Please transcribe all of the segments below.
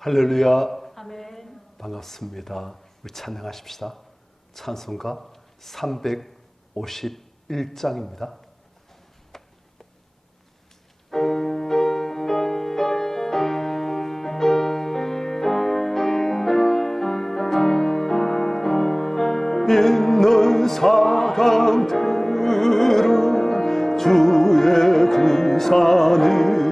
할렐루야. 아멘. 반갑습니다. 우리 찬양하십시다. 찬송가 351장입니다. 있는 사람들은 주의 그 산을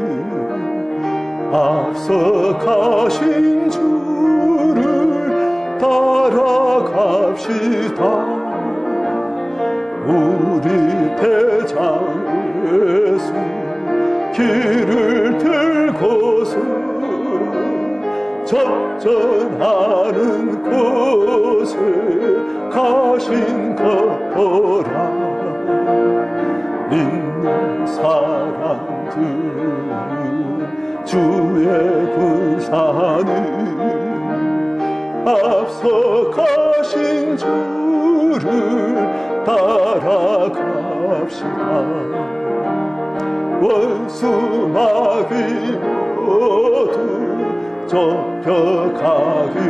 앞서 가신 주를 따라갑시다. 우리 대장 예수 길을 들고서 접전하는 곳에 가신 거라. 있는 사람들은 주의 그 산을 앞서 가신 주를 따라갑시다. 원수 마귀 모두 좁혀가기는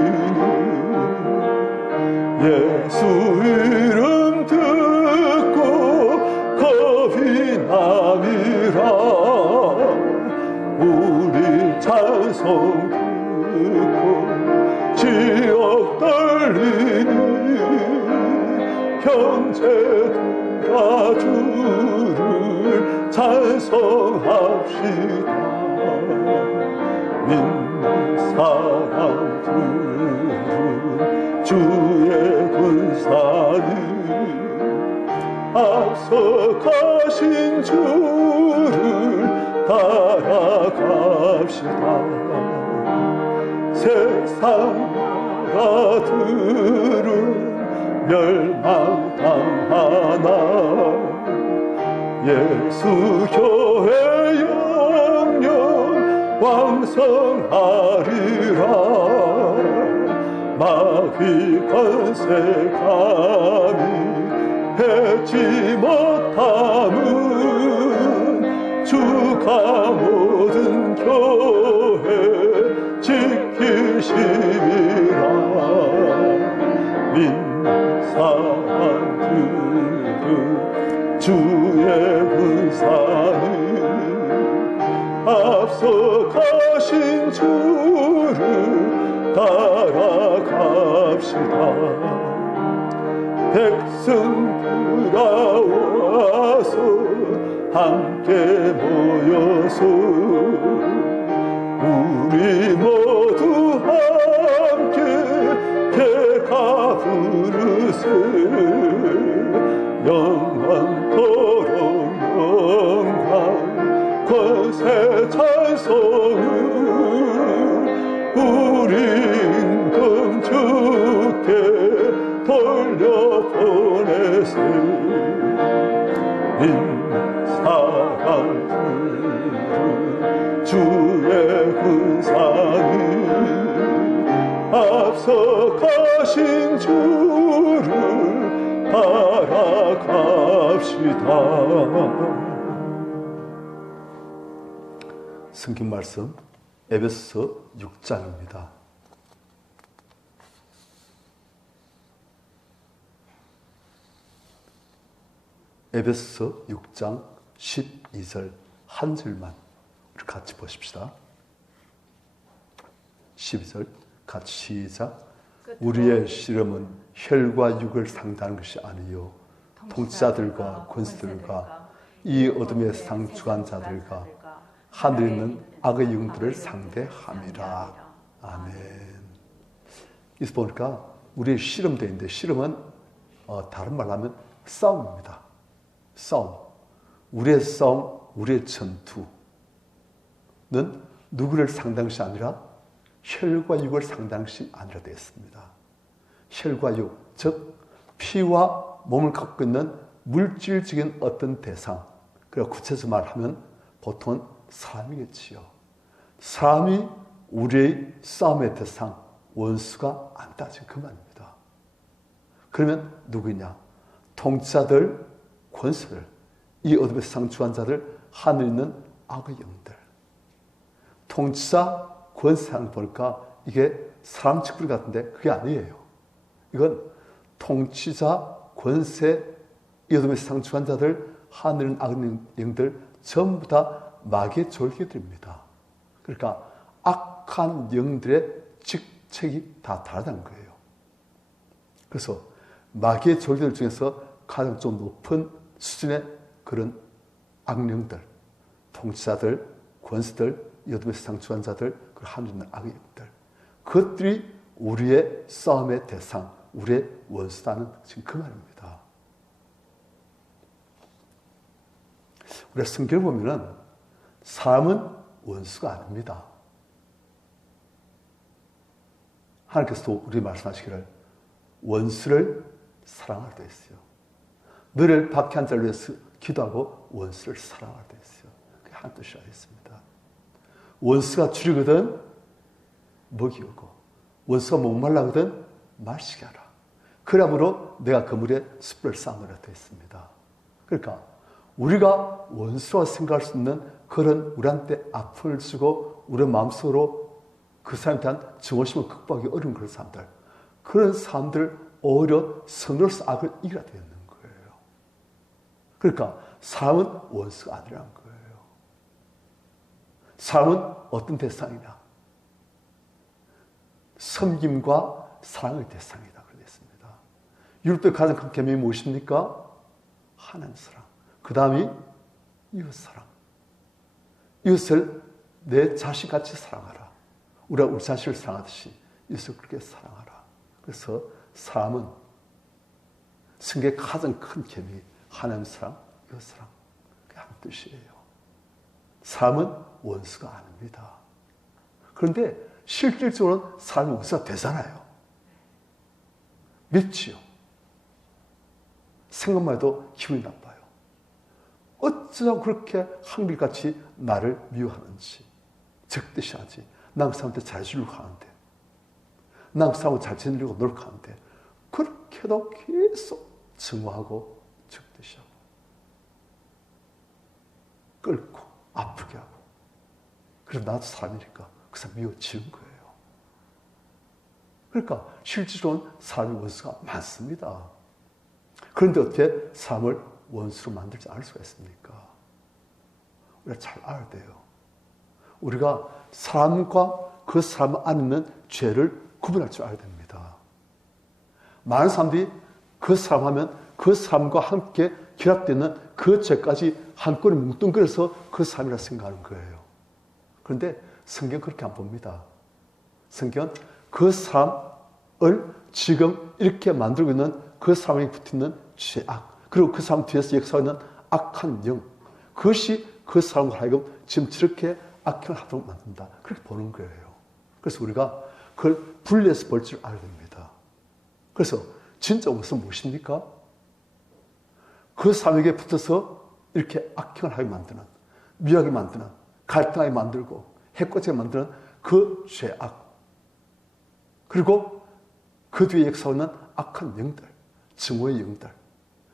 예수 이름 듣고 겁이 남이라. 우리 찬송 듣고 지옥 떨리니 형제들아 주를 찬송합시다. 믿는 사람들은 주의 그 산을 앞서 가신 주를 따라갑시다. 세상 나라들은 멸망당하나 예수 교회 영영 왕성하리라. 마귀 권세 감히 해치 못함은 주가 모든 교회 지키시리라. 믿는 사람들은 주의 그 산을 앞서 가신 주를 따라갑시다. 백성들아 와서 함께 모여서 우리 모두 함께 개가 부르세. 영원토록 영광 권세 찬송을 우리 임금 주께 돌려보내세. 있는 사람들은 주의 그 산을 앞서 가신 주를 따라갑시다. 성경 말씀 에베소서 6장입니다. 에베소서 6장 12절 한 줄만 우리 같이 보십시다. 12절 같이 시작. 우리의 씨름은 혈과 육을 상대하는 것이 아니요 통치자들과 권세들과 이 어둠의 상주한 자들과 하늘에 있는 악의 영들을 상대함이라. 아멘. 여기서 보니까 우리의 씨름대인데, 씨름은 다른 말로 하면 싸움입니다. 싸움. 우리의 싸움, 우리의 전투는 누구를 상대하는 것이 아니라 혈과 육을 상대하는 것이 아니라 되었습니다. 혈과 육, 즉 피와 몸을 갖고 있는 물질적인 어떤 대상, 그리고 구체적으로 말하면 보통은 사람이겠지요. 사람이 우리의 싸움의 대상, 원수가 안 따진 그 말입니다. 그러면 누구냐? 통치자들, 권세들, 이 어둠의 상주한 자들, 하늘에 있는 악의 영들. 통치자, 권세상을 보니까 이게 사람 측부리 같은데 그게 아니에요. 이건 통치자, 권세, 이어둠의 상충한 자들, 하늘은 악령들 전부 다 마귀의 졸개들입니다. 그러니까 악한 영들의 직책이 다 다르다는 거예요. 그래서 마귀의 졸개들 중에서 가장 좀 높은 수준의 그런 악령들, 통치자들, 권세들, 이어둠의 상충한 자들, 그 하늘에 있는 악의 영들, 그것들이 우리의 싸움의 대상, 우리의 원수다는 지금 그 말입니다. 우리가 성경을 보면은 사람은 원수가 아닙니다. 하나님께서도 우리 말씀하시기를 원수를 사랑하라 되어 있어요. 너를 박해한 자를 위해서 기도하고 원수를 사랑하라 되어 있어요. 그게 한 뜻이라 했습니다. 원수가 줄이거든 먹이오고 원수가 목말라거든 마시게 하라. 그러므로 내가 그물에 숯불을 쌓아놓으라 되어 있습니다. 그러니까 우리가 원수와 생각할 수 있는 그런 우리한테 아픔을 주고 우리 마음속으로 그 사람에 대한 증오심을 극복하기 어려운 그런 사람들 오히려 선으로서 악을 이기라 되어 있는 거예요. 그러니까 사람은 원수가 아니라는 거예요. 사람은 어떤 대상이냐? 섬김과 사랑의 대상이다. 그랬습니다. 율법의 가장 큰 계명이 무엇입니까? 하나님 사랑. 그 다음이 이웃 사랑. 이웃을 내 자식같이 사랑하라. 우리가 우리 자식을 사랑하듯이 이웃을 그렇게 사랑하라. 그래서 사람은 성경의 가장 큰 계명이 하나님 사랑, 이웃 사랑. 그게 한 뜻이에요. 사람은 원수가 아닙니다. 그런데 실질적으로는 사람은 원수가 되잖아요. 믿지요. 생각만 해도 기분이 나빠요. 어쩌자고 그렇게 한결같이 나를 미워하는지, 적대시하지. 난 그 사람한테 잘해주려고 하는데, 난 그 사람하고 잘 지내려고 노력하는데, 그렇게도 계속 증오하고 적대시하고, 끌고, 아프게 하고. 그래서 나도 사람이니까 그 사람 미워지는 거예요. 그러니까 실질적으로는 사람의 원수가 많습니다. 그런데 어떻게 사람을 원수로 만들지 않을 수가 있습니까? 우리가 잘 알아야 돼요. 우리가 사람과 그 사람 안에 있는 죄를 구분할 줄 알아야 됩니다. 많은 사람들이 그 사람 하면 그 사람과 함께 결합되는 그 죄까지 한꺼번에 뭉뚱그려서 그 사람이라 생각하는 거예요. 그런데 성경 그렇게 안 봅니다. 성경은 그 사람을 지금 이렇게 만들고 있는 그 사람에게 붙어있는 죄악, 그리고 그 사람 뒤에서 역사하는 악한 영, 그것이 그 사람과 하여금 지금 저렇게 악행을 하도록 만든다. 그렇게 보는 거예요. 그래서 우리가 그걸 분리해서 볼 줄 알아야 됩니다. 그래서 진짜 원수는 무엇입니까? 그 사람에게 붙어서 이렇게 악행을 하게 만드는, 미워하게 만드는, 갈등하게 만들고 해코지게 만드는 그 죄악, 그리고 그 뒤에 역사하는 악한 영들, 증오의 영들,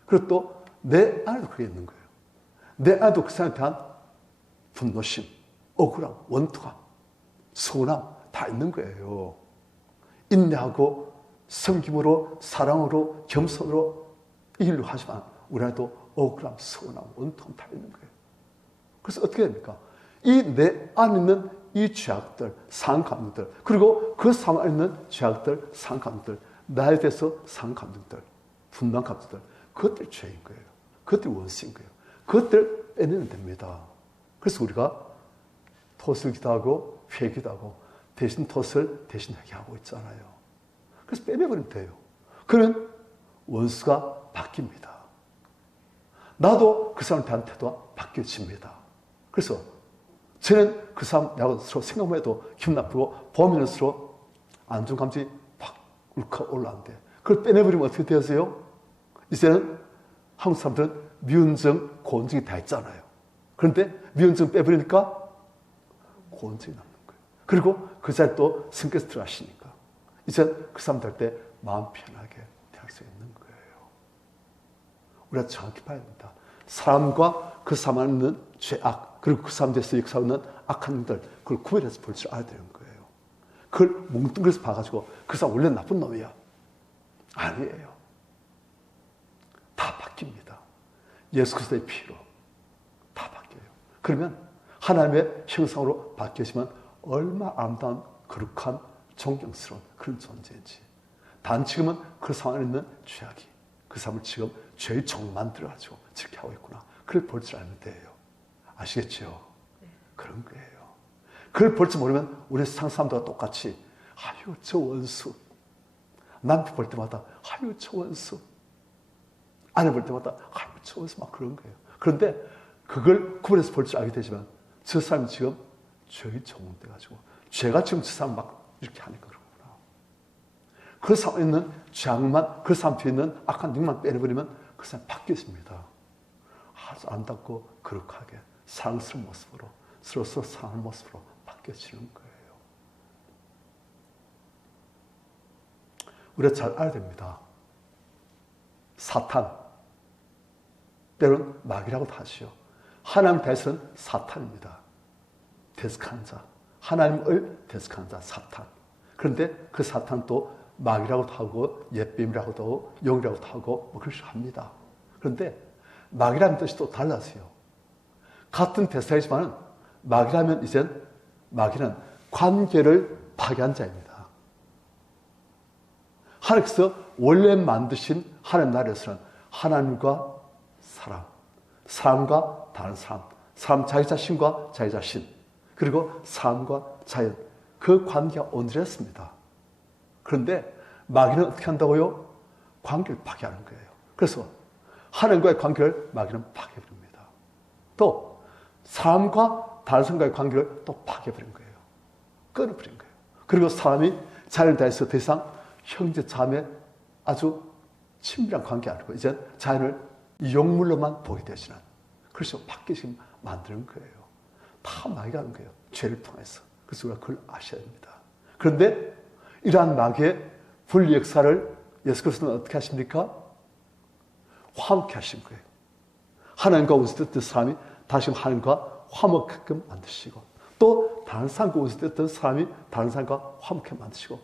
그리고 또 내 안에도 그게 있는 거예요. 내 안에도 그 사람에 대한 분노심, 억울함, 원통함, 서운함 다 있는 거예요. 인내하고 섬김으로, 사랑으로, 겸손으로 이기려고 하지만 우리 안에도 억울함, 서운함, 원통함 다 있는 거예요. 그래서 어떻게 됩니까? 이 내 안에 있는 이 죄악들, 상한 감정들, 그리고 그 상황 안에 있는 죄악들, 상한 감정들, 나에 대해서 상한 감정들, 분노한 감정들, 그것들 죄인 거예요. 그것들 원수인 거예요. 그것들 빼내면 됩니다. 그래서 우리가 돛을 기도하고 회기도 하고 대신 돛을 대신 회개하고 있잖아요. 그래서 빼내버리면 돼요. 그러면 원수가 바뀝니다. 나도 그 사람에 대한 태도가 바뀌어집니다. 그래서 저는 그 사람하고 서로 생각만 해도 기분 나쁘고 보면 서로 안 좋은 감정이 팍 울컥 올라오는데 그걸 빼내버리면 어떻게 되세요? 이제는 한국 사람들은 미운정, 고운정이 다 있잖아요. 그런데 미운정 빼버리니까 고운정이 남는 거예요. 그리고 그 자리에 또 성께서 들어가시니까 이제 그 사람들 할 때 마음 편하게 대할 수 있는 거예요. 우리가 정확히 봐야 됩니다. 사람과 그 사람 안에 있는 죄악, 그리고 그 사람 대해서 역사하는 악한 일들, 그걸 구별해서 볼 줄 알아야 되는 거예요. 그걸 뭉뚱그려서 봐가지고 그 사람 원래 나쁜 놈이야. 아니에요. 다 바뀝니다. 예수 그리스도의 피로 다 바뀌어요. 그러면 하나님의 형상으로 바뀌시면 얼마나 아름다운 거룩한 존경스러운 그런 존재인지. 단 지금은 그 상황에 있는 죄악이 그 사람을 지금 죄의 종 만들어가지고 저렇게 하고 있구나. 그걸 볼 줄 알면 돼요. 아시겠죠? 그런 거예요. 그걸 볼 줄 모르면 우리 세상 사람들과 똑같이 아유 저 원수, 남편 볼 때마다 아유 저 원수, 아내 볼 때마다 아유 저 원수 막 그런 거예요. 그런데 그걸 구분해서 볼 줄 알게 되지만 저 사람이 지금 죄의 종이 돼가지고 죄가 지금 저 사람 막 이렇게 하니까 그렇구나. 그 사람에 있는 죄악만, 그 사람 뒤에 있는 악한 능만 빼내버리면 그 사람이 바뀌어집니다. 아주 아름답고 거룩하게 사랑스러운 모습으로 서로 사랑하는 모습으로 바뀌어지는 거예요. 우리가 잘 알아야 됩니다. 사탄, 때로는 마귀라고도 하시오. 하나님 대해서는 사탄입니다. 대적하는 자, 하나님을 대적하는 자, 사탄. 그런데 그 사탄은 또 마귀라고도 하고 옛뱀이라고도 하고 영이라고도 하고 뭐 그렇게 합니다. 그런데 마귀라는 뜻이 또 달라서요. 같은 대상이지만 마귀라면 이젠 마귀는 관계를 파괴한 자입니다. 하나님께서 원래 만드신 하나님 나라에서는 하나님과 사람, 사람과 다른 사람, 사람 자기 자신과 자기 자신, 그리고 사람과 자연, 그 관계가 온전했습니다. 그런데 마귀는 어떻게 한다고요? 관계를 파괴하는 거예요. 그래서 하나님과의 관계를 마귀는 파괴해버립니다. 또 사람과 다른 사람과의 관계를 또 파괴해버린 거예요. 끊어버린 거예요. 그리고 사람이 자연을 다해서 더 이상 형제 자매 아주 친밀한 관계 아니고 이제 자연을 용물로만 보게 되시는, 그래서 바뀌시게 만드는 거예요. 다 마귀가 하는 거예요. 죄를 통해서. 그래서 우리가 그걸 아셔야 됩니다. 그런데 이러한 마귀의 분리 역사를 예수 그리스도는 어떻게 하십니까? 화목케 하신 거예요. 하나님과 원수됐던 사람이 다시 하나님과 화목하게끔 만드시고, 또 다른 사람과 원수됐던 사람이 다른 사람과 화목하게 만드시고,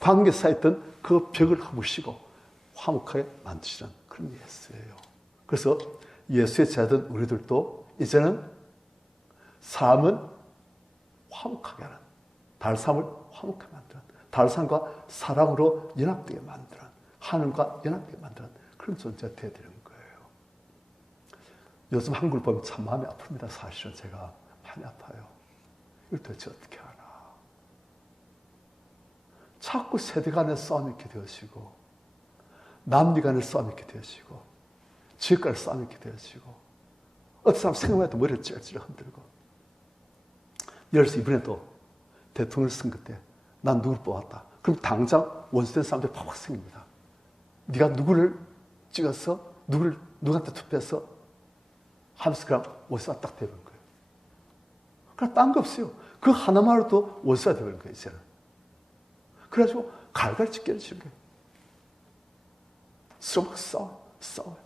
관계 쌓였던 그 벽을 허무시고 화목하게 만드시는 그런 예수예요. 그래서 예수의 제자된 우리들도 이제는 사람은 화목하게 하는, 다른 사람을 화목하게 만드는, 다른 사람과 사랑으로 연합되게 만드는, 하나님과 연합되게 만드는 그런 존재가 되어야 되는 거예요. 요즘 한국을 보면 참 마음이 아픕니다. 사실은 제가 많이 아파요. 이걸 도대체 어떻게 하나. 자꾸 세대 간의 싸움이 있게 되어지고, 남녀 간의 싸움이 있게 되어지고, 지역 간의 싸움이 있게 되어지고, 어떤 사람 생각만 해도 머리를 찔찔 흔들고. 예를 들어서 이번에도 대통령 선거 때 난 누구를 뽑았다. 그럼 당장 원수된 사람들이 팍팍 생깁니다. 네가 누구를 찍어서 누구한테 투표해서 하면서 그냥 원수가 딱 되는 거예요. 그냥 딴 거 없어요. 그 하나만으로도 원수가 되는 거예요, 이제는. 그래가지고 갈갈치 깨지는 거예요. 서로 막 싸워요.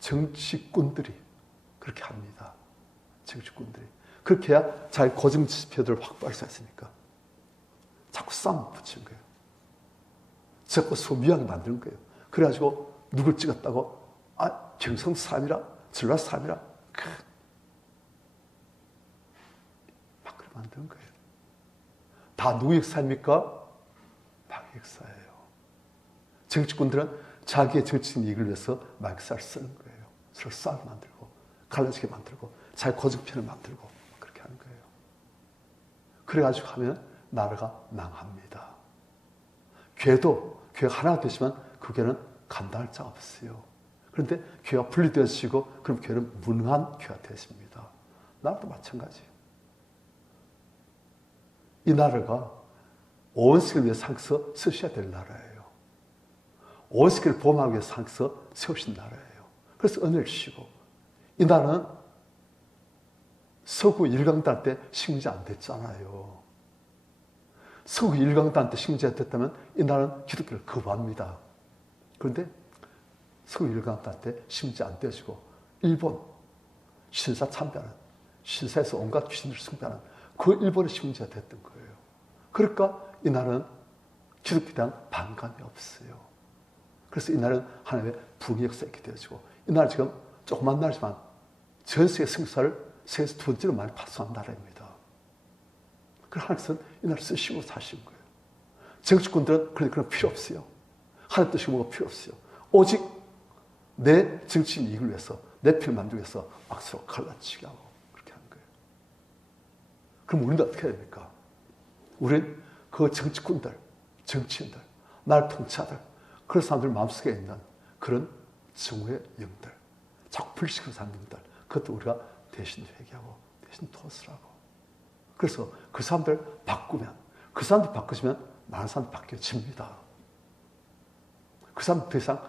정치꾼들이 그렇게 합니다. 정치꾼들이. 그렇게 해야 자기 고정지표들을 확보할 수 있으니까. 자꾸 싸움 붙이는 거예요. 자꾸 소비하게 만드는 거예요. 그래가지고 누굴 찍었다고? 아, 경성 사람이라? 전라 사람이라? 막 그렇게 만드는 거예요. 다 누구 역사입니까? 마귀 역사예요. 정치꾼들은 자기의 정치적 이익을 위해서 마귀 역사를 쓰는 거예요. 서로 싸우게 만들고, 갈라지게 만들고, 자기 고정편을 만들고, 그렇게 하는 거예요. 그래가지고 하면 나라가 망합니다. 교회가 하나가 되지만 그 교회는 감당할 자가 없어요. 그런데 교회가 분리되어지고, 그럼 교회는 무능한 교회가 되십니다. 나라도 마찬가지예요. 이 나라가 온 세계를 위해서 항상 쓰셔야 될 나라예요. 온 세계를 보호하기 위해서 항상 세우신 나라예요. 그래서 은혜를 주시고, 이 나라는 서구 일강단 때 식민지 안 됐잖아요. 서구 일강단 때 식민지가 됐다면 이 나라는 기독교를 거부합니다. 그런데 서구 일강단 때 식민지 안 되어지고 일본 신사 참배하는, 신사에서 온갖 귀신들을 숭배하는 그 일본의 식민지가 됐던 거예요. 그러니까 이날은 기독교에 대한 반감이 없어요. 그래서 이날은 하나님의 부흥의 역사가 있게 되어지고, 이날 지금 조그만 나라지만 전 세계 성사를 세계에서 두 번째로 많이 파송한 나라입니다. 그래서 하나님께서는 이날을 쓰시고 사신 거예요. 정치꾼들은 그런 필요 없어요. 하나님 뜻이 뭐가 필요 없어요. 오직 내 정치인 이익을 위해서, 내 피를 만들기 위해서 막 서로 갈라치게 하고 그렇게 하는 거예요. 그럼 우리는 어떻게 해야 됩니까? 우리는 그 정치꾼들, 정치인들, 나를 통치하들, 그런 사람들 마음속에 있는 그런 정오의 영들, 자꾸 불식한 사람들, 그것도 우리가 대신 회개하고 대신 토스하고. 그래서 그 사람들 바꾸면, 그 사람들 바꾸시면 많은 사람들 바뀌어집니다. 그 사람들 더 이상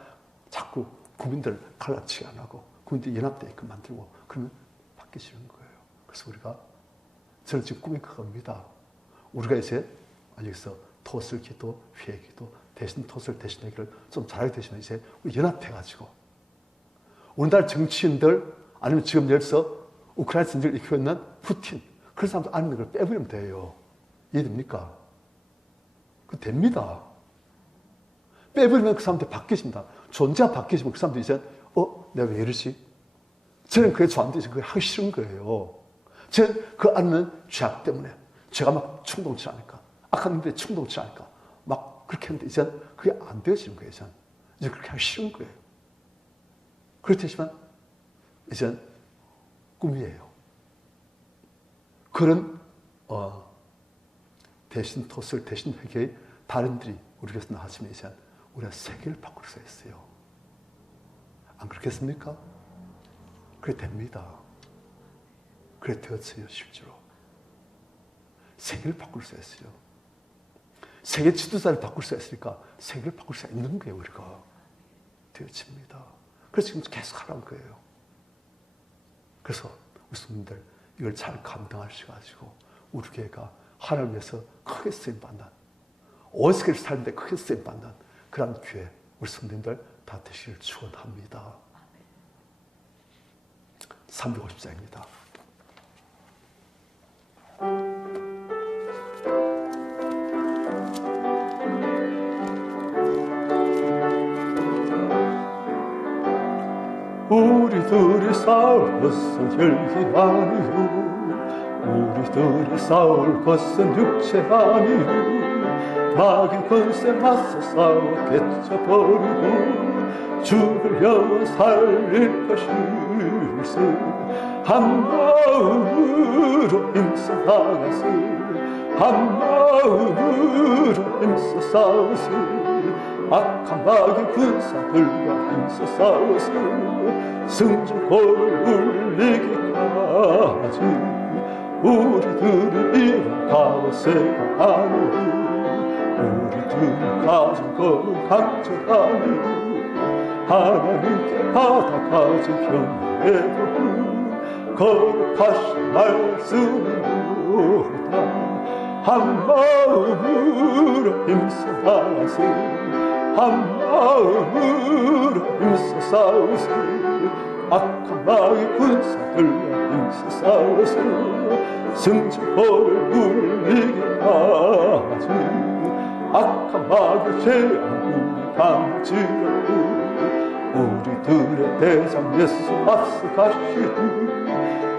자꾸 국민들 갈라치게 안 하고 국민들 연합되게끔 만들고 그러면 바뀌시는 거예요. 그래서 우리가, 저는 지금 꿈이 그겁니다. 우리가 이제 여기서 토슬 기도, 회기도, 대신 토슬, 대신 회기를 좀 잘하게 되시면 이제 우리 연합해가지고 우리나라 정치인들, 아니면 지금 여기서 우크라이나 전쟁을 일으키고 있는 푸틴, 그런 사람들 안에 있는 걸 빼버리면 돼요. 이해됩니까? 그 됩니다. 빼버리면 그 사람들 바뀌십니다. 존재가 바뀌시면 그 사람들 이제 내가 왜 이러지? 저는 그게 저한테 그게 하기 싫은 거예요. 저는 그 안에는 죄악 때문에 제가 막 충동치 않으니까, 악한 놈들이 충동치 않으니까 막 그렇게 했는데 이제 그게 안 되어지는 거예요. 이제 그렇게 하기 싫은 거예요. 그렇지만 이제 꿈이에요. 그런 대신 토슬, 대신 회개의 달인들이 우리 교회에서 나왔으면 이제 우리가 세계를 바꿀 수 있어요. 안 그렇겠습니까? 그래 됩니다. 그래 되었어요. 실제로. 세계를 바꿀 수 있어요. 세계 지도자를 바꿀 수 있으니까 세계를 바꿀 수 있는 거예요. 우리가 되어집니다. 그래서 지금 계속 하라는 거예요. 그래서 우리 성도님들 이걸 잘 감당하셔가지고 우리 교회가 하나님을 위해서 크게 쓰임받는, 온 세계를 살는데 크게 쓰임받는 그런 교회, 우리 성도님들 다 되시길 축원합니다. 350장입니다. 우리들이 싸울 것은 혈기 아니요, 우리들이 싸울 것은 육체 아니요, 마귀 권세 맞서 싸워 깨쳐버리고 죽을 영혼 살릴 것일세. 한 마음으로 힘써 나가세, 한 마음으로 힘써 싸우세. 악한 마귀 군사들과 힘써 싸워서 승전골을 울리기까지 우리들이 이룬 가세가 아니오, 우리들이 가진 것은 강철아니오, 하나님께 받아가진 평화의 도 거룩하신 말씀으로다. 한 마음으로 힘써 나가세, 한 마음으로 힘써 싸우세. 악한 마귀 군사들과 힘써 싸워서 승천벌을 울리기까지 악한 마귀 죄악을 감지하고 우리들의 대장 예수 앞서 가시니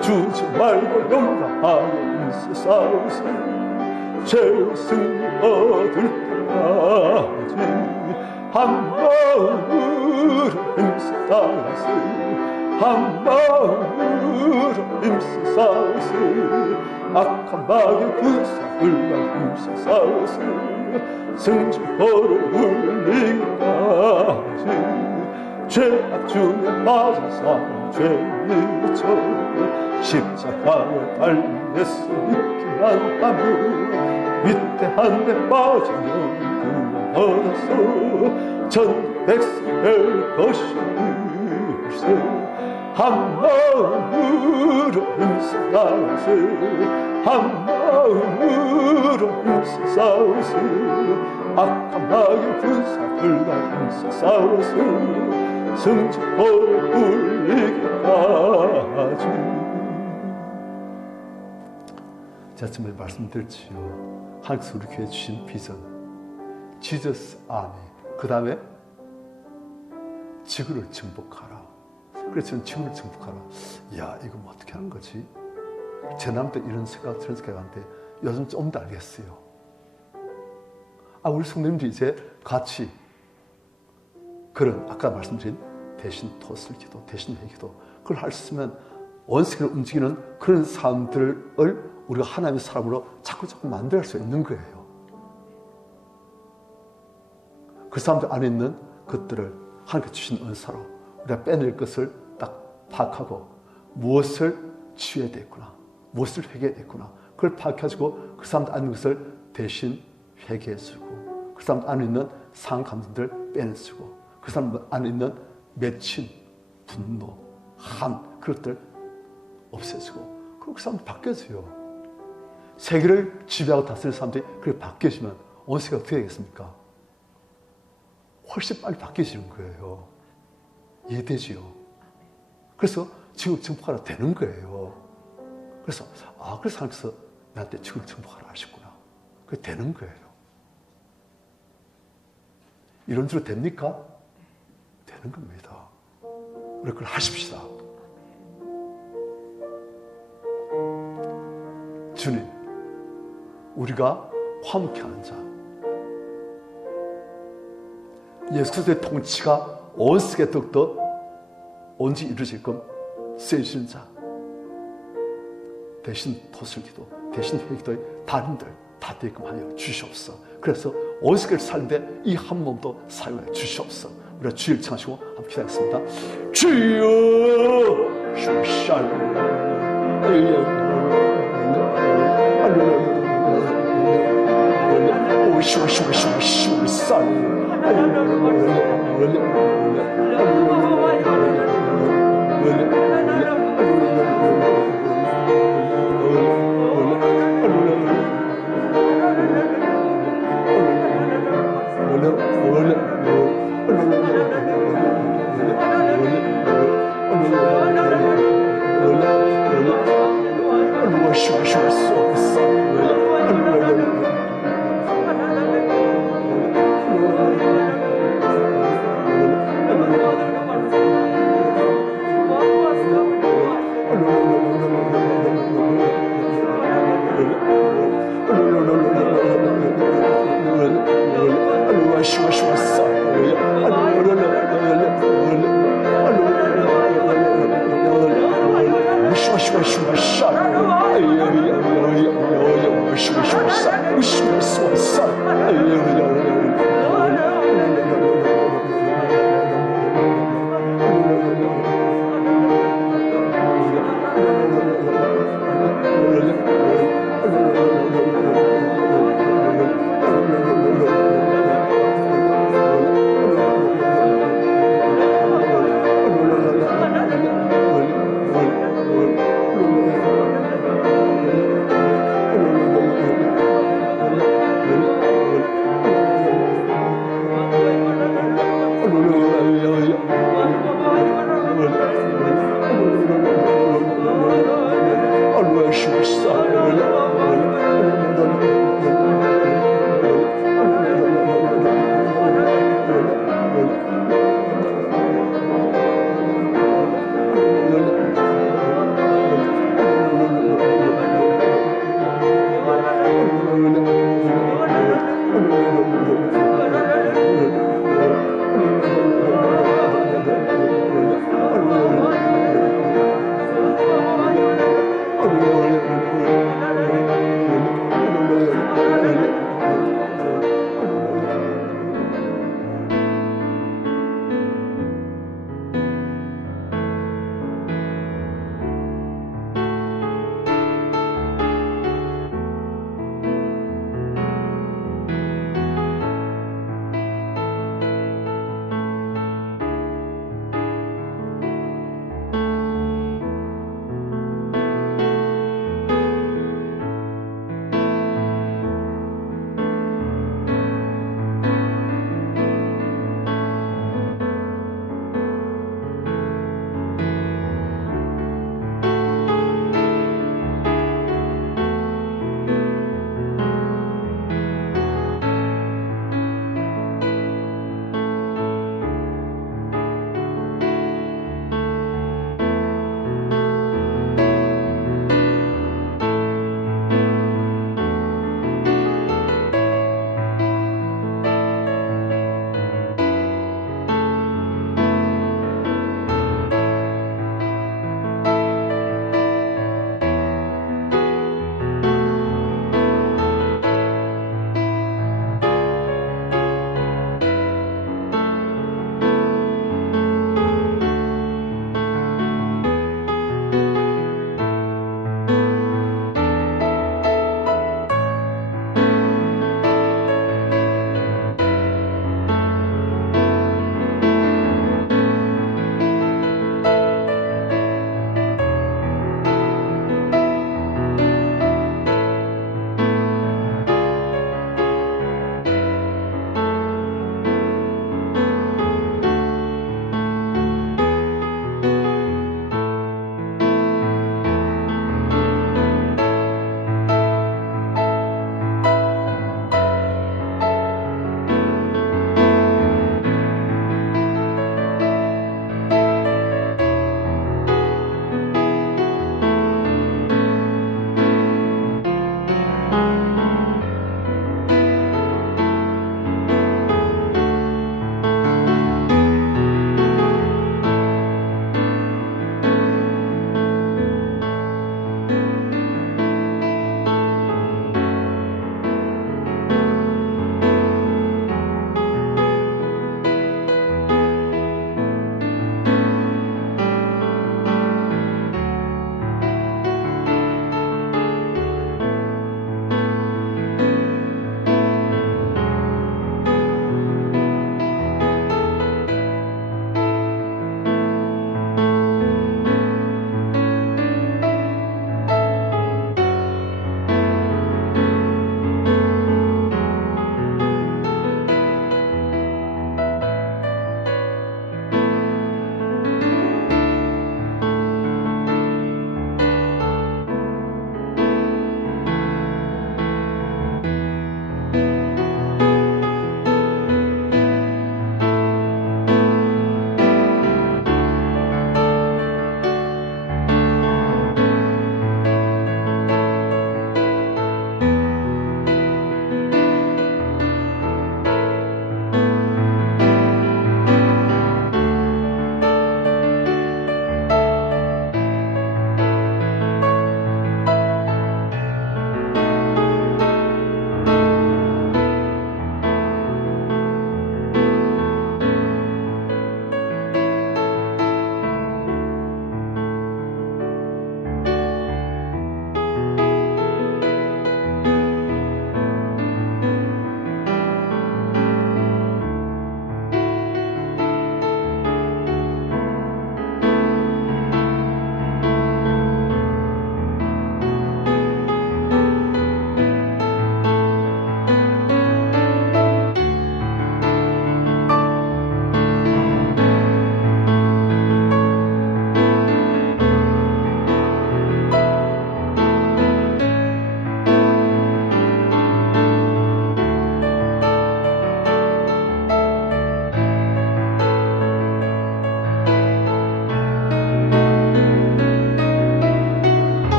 주지 말고 용감하게 힘써 싸우세. 죄의 승리 얻을 때까지 한 마음으로 힘써 나가세, 한 마음으로 힘써 싸우세. 악한 마귀 군사들과 힘써 싸우세 승천벌을 울리기까지 죄악 중에 빠진 사람 죄를 미쳐 십자가에 달린 예수 믿기만 하면 위태한 데 빠진 영혼 얻어서 전 백성 될 것일세. 한 마음으로 힘써 나가세, 한 마음으로 힘써 싸우세. 악한 마귀 군사들과 힘써 싸워서 승천벌을 울리기까지. 제가 처음에 말씀드렸지요. 하나님께서 우리 교회에 주신 비전, 지저스 아미. 그 다음에 지구를 정복하라. 그래서 저는 지구를 정복하라. 야, 이거 뭐 어떻게 하는 거지? 제 나름 때 이런 생각하는데 요즘 좀 더 알겠어요. 우리 성도님들이 이제 같이 그런 아까 말씀드린 대신 토슬 기도, 대신 회기도 그걸 할 수 있으면 온 세계를 움직이는 그런 사람들을 우리가 하나님의 사람으로 자꾸 만들 수 있는 거예요. 그 사람들 안에 있는 것들을 하나님께 주신 은사로 우리가 빼낼 것을 딱 파악하고 무엇을 치유해야 되겠구나, 무엇을 회개해야 되겠구나, 그걸 파악해가지고 그 사람들 안에 있는 것을 대신 회개해주고, 그 사람들 안에 있는 상한 감정들 빼내주고, 그 사람 안에 있는 맺힌 분노, 한 그것들 없애주고, 그리고 그 사람들 바뀌어져요. 세계를 지배하고 다스리는 사람들이 그렇게 바뀌어지면 온 세계가 어떻게 되겠습니까? 훨씬 빨리 바뀌어지는 거예요. 이해되지요? 그래서 지구 정복하라 되는 거예요. 그래서 그래서 하나님께서 나한테 지구 정복하라 하셨구나. 그게 되는 거예요. 이런 식으로 됩니까? 되는 겁니다. 우리 그걸 하십시다. 주님, 우리가 화목해하는 자, 예수 그리스도의 통치가 온 세계에 더욱더 온전히 이루어질끔 쓰여주시는 자, 대신 토슬기도, 대신 회기도의 달인들 다 되게끔 하여 주시옵소서. 그래서 온 세계를 사는데 이 한 몸도 사용하여 주시옵소서. 우리가 주를 청하시고 함께 기도하겠습니다. 주여, 슈